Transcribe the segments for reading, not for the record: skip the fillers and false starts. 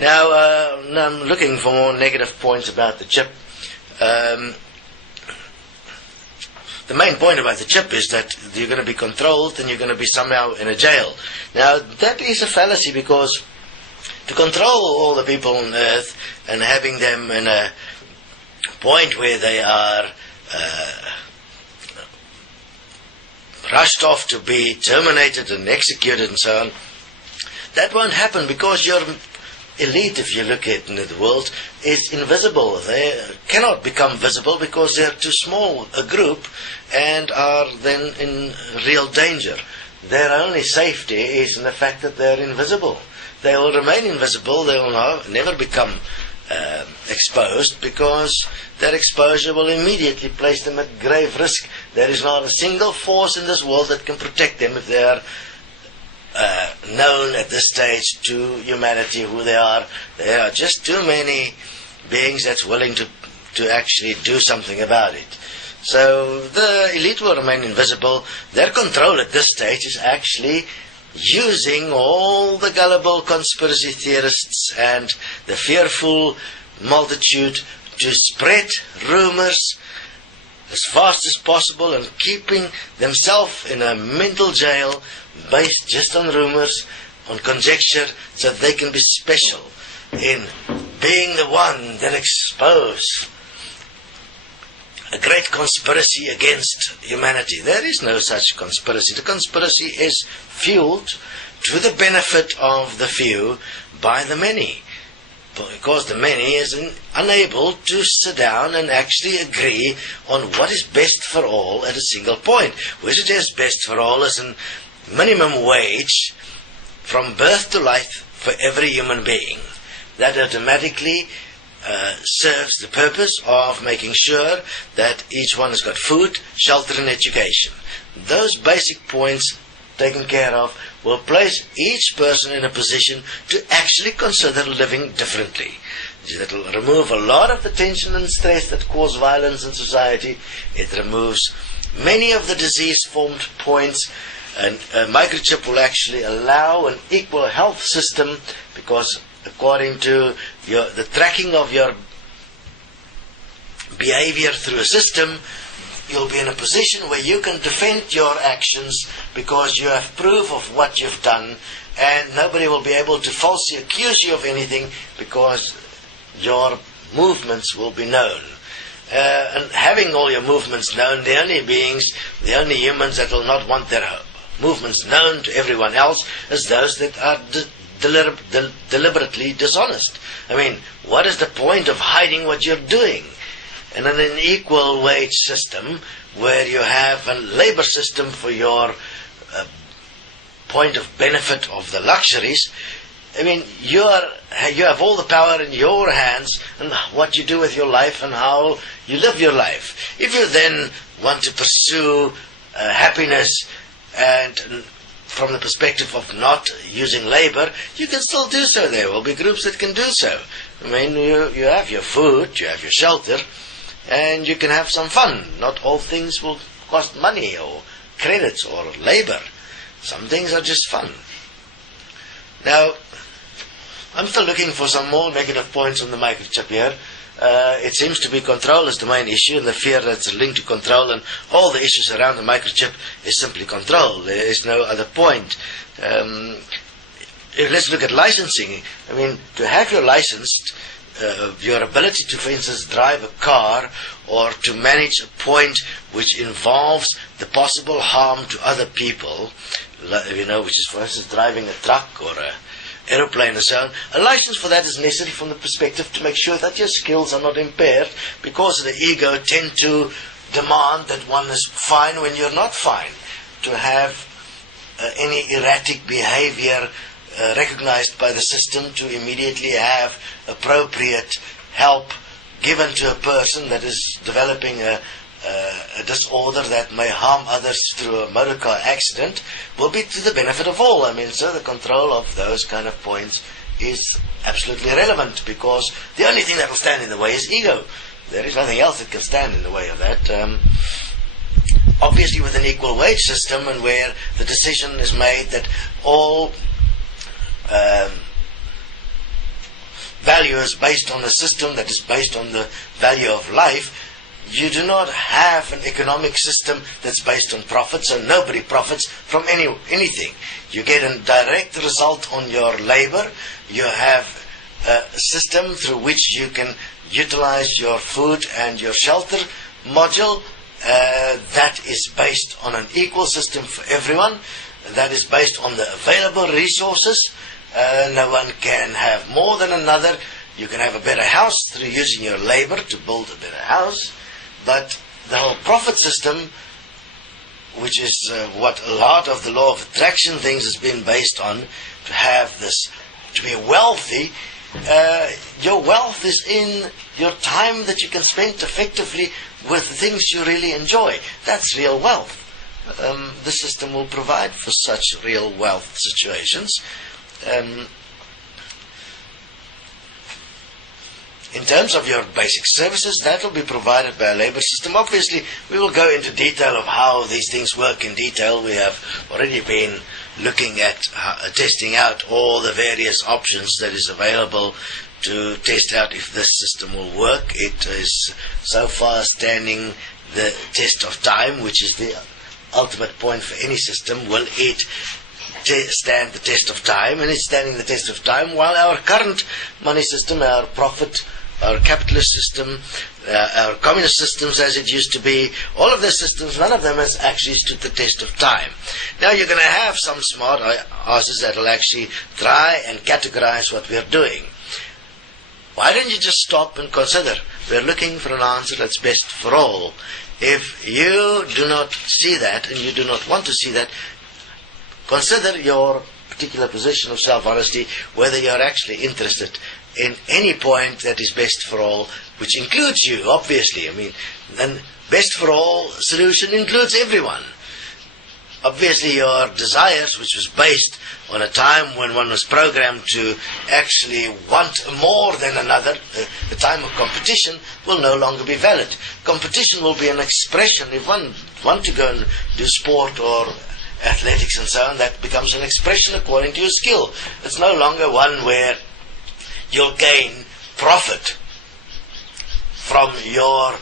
Now I'm looking for more negative points about the chip. The main point about the chip is that you're going to be controlled and you're going to be somehow in a jail. Now, that is a fallacy, because to control all the people on earth and having them in a point where they are rushed off to be terminated and executed and so on, that won't happen, because your elite, if you look at in the world, is invisible. They cannot become visible because they're too small a group and are then in real danger. Their only safety is in the fact that they're invisible. They will remain invisible. They will never become exposed, because their exposure will immediately place them at grave risk. There is not a single force in this world that can protect them if they are known at this stage to humanity who they are. There are just too many beings that's willing to actually do something about it. So the elite will remain invisible. Their control at this stage is actually using all the gullible conspiracy theorists and the fearful multitude to spread rumors as fast as possible, and keeping themselves in a mental jail based just on rumors, on conjecture, so that they can be special in being the one that expose a great conspiracy against humanity. There is no such conspiracy. The conspiracy is fueled to the benefit of the few by the many, because the many is unable to sit down and actually agree on what is best for all at a single point. Which it is best for all is a minimum wage from birth to life for every human being. That automatically serves the purpose of making sure that each one has got food, shelter and education. Those basic points taken care of will place each person in a position to actually consider living differently. That will remove a lot of the tension and stress that cause violence in society. It removes many of the disease-formed points, and a microchip will actually allow an equal health system, because according to the tracking of your behavior through a system, you'll be in a position where you can defend your actions because you have proof of what you've done, and nobody will be able to falsely accuse you of anything because your movements will be known. And having all your movements known, the only humans that will not want their movements known to everyone else is those that are deliberately dishonest. I mean, what is the point of hiding what you're doing? And in an equal wage system, where you have a labor system for your point of benefit of the luxuries, I mean, you have all the power in your hands, and what you do with your life and how you live your life. If you then want to pursue happiness and from the perspective of not using labor, you can still do so. There will be groups that can do so. I mean, you have your food, you have your shelter, and you can have some fun. Not all things will cost money or credits or labor. Some things are just fun. Now, I'm still looking for some more negative points on the microchip here. It seems to be control is the main issue, and the fear that's linked to control, and all the issues around the microchip is simply control. There is no other point. Let's look at licensing. I mean, to have your licensed, your ability to, for instance, drive a car or to manage a point which involves the possible harm to other people, which is, for instance, driving a truck or a aeroplane and so on. A license for that is necessary from the perspective to make sure that your skills are not impaired, because the ego tend to demand that one is fine when you're not fine. To have any erratic behavior recognized by the system, to immediately have appropriate help given to a person that is developing a disorder that may harm others through a motor car accident, will be to the benefit of all. I mean, so the control of those kind of points is absolutely relevant, because the only thing that will stand in the way is ego. There is nothing else that can stand in the way of that. Obviously, with an equal wage system, and where the decision is made that all value is based on a system that is based on the value of life, you do not have an economic system that's based on profit, so nobody profits from anything. You get a direct result on your labor. You have a system through which you can utilize your food and your shelter module that is based on an equal system for everyone, that is based on the available resources. No one can have more than another. You can have a better house through using your labor to build a better house. But the whole profit system, which is what a lot of the law of attraction things has been based on, to have this, to be wealthy, your wealth is in your time that you can spend effectively with things you really enjoy. That's real wealth. The system will provide for such real wealth situations. In terms of your basic services, that will be provided by a labor system. Obviously, we will go into detail of how these things work in detail. We have already been looking at testing out all the various options that is available to test out if this system will work. It is so far standing the test of time, which is the ultimate point for any system. Will it stand the test of time? And it's standing the test of time, while our current money system, our profit, our capitalist system, our communist systems as it used to be, all of the systems, none of them has actually stood the test of time. Now you're going to have some smart asses that will actually try and categorize what we're doing. Why don't you just stop and consider? We're looking for an answer that's best for all. If you do not see that, and you do not want to see that, consider your particular position of self-honesty, whether you're actually interested in any point that is best for all, which includes you, obviously. I mean, then best for all solution includes everyone. Obviously, your desires, which was based on a time when one was programmed to actually want more than another, the time of competition, will no longer be valid. Competition will be an expression. If one wants to go and do sport or athletics and so on, that becomes an expression according to your skill. It's no longer one where you'll gain profit from your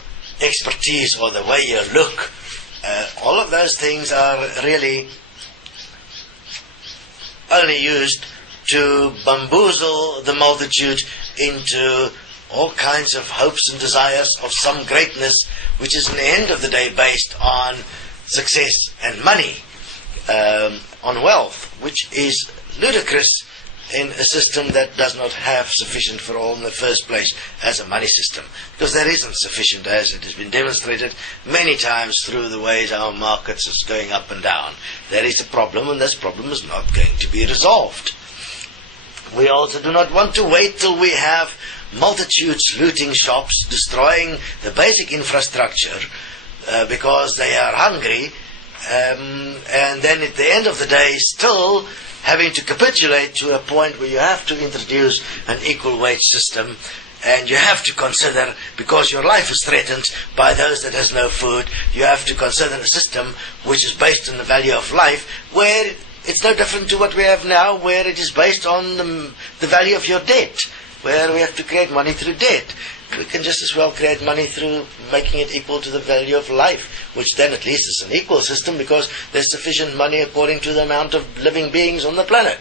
expertise or the way you look. All of those things are really only used to bamboozle the multitude into all kinds of hopes and desires of some greatness, which is in the end of the day based on success and money, on wealth, which is ludicrous in a system that does not have sufficient for all in the first place as a money system, because there isn't sufficient, as it has been demonstrated many times through the ways our markets is going up and down. There is a problem, and this problem is not going to be resolved. We also do not want to wait till we have multitudes looting shops, destroying the basic infrastructure because they are hungry, and then at the end of the day still having to capitulate to a point where you have to introduce an equal wage system, and you have to consider, because your life is threatened by those that has no food, you have to consider a system which is based on the value of life, where it's no different to what we have now, where it is based on the value of your debt, where we have to create money through debt. We can just as well create money through making it equal to the value of life, which then at least is an equal system, because there's sufficient money according to the amount of living beings on the planet.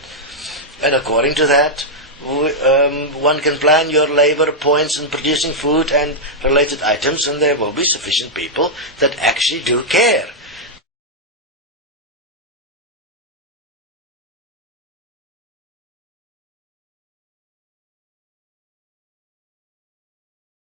And according to that, one can plan your labor points in producing food and related items, and there will be sufficient people that actually do care.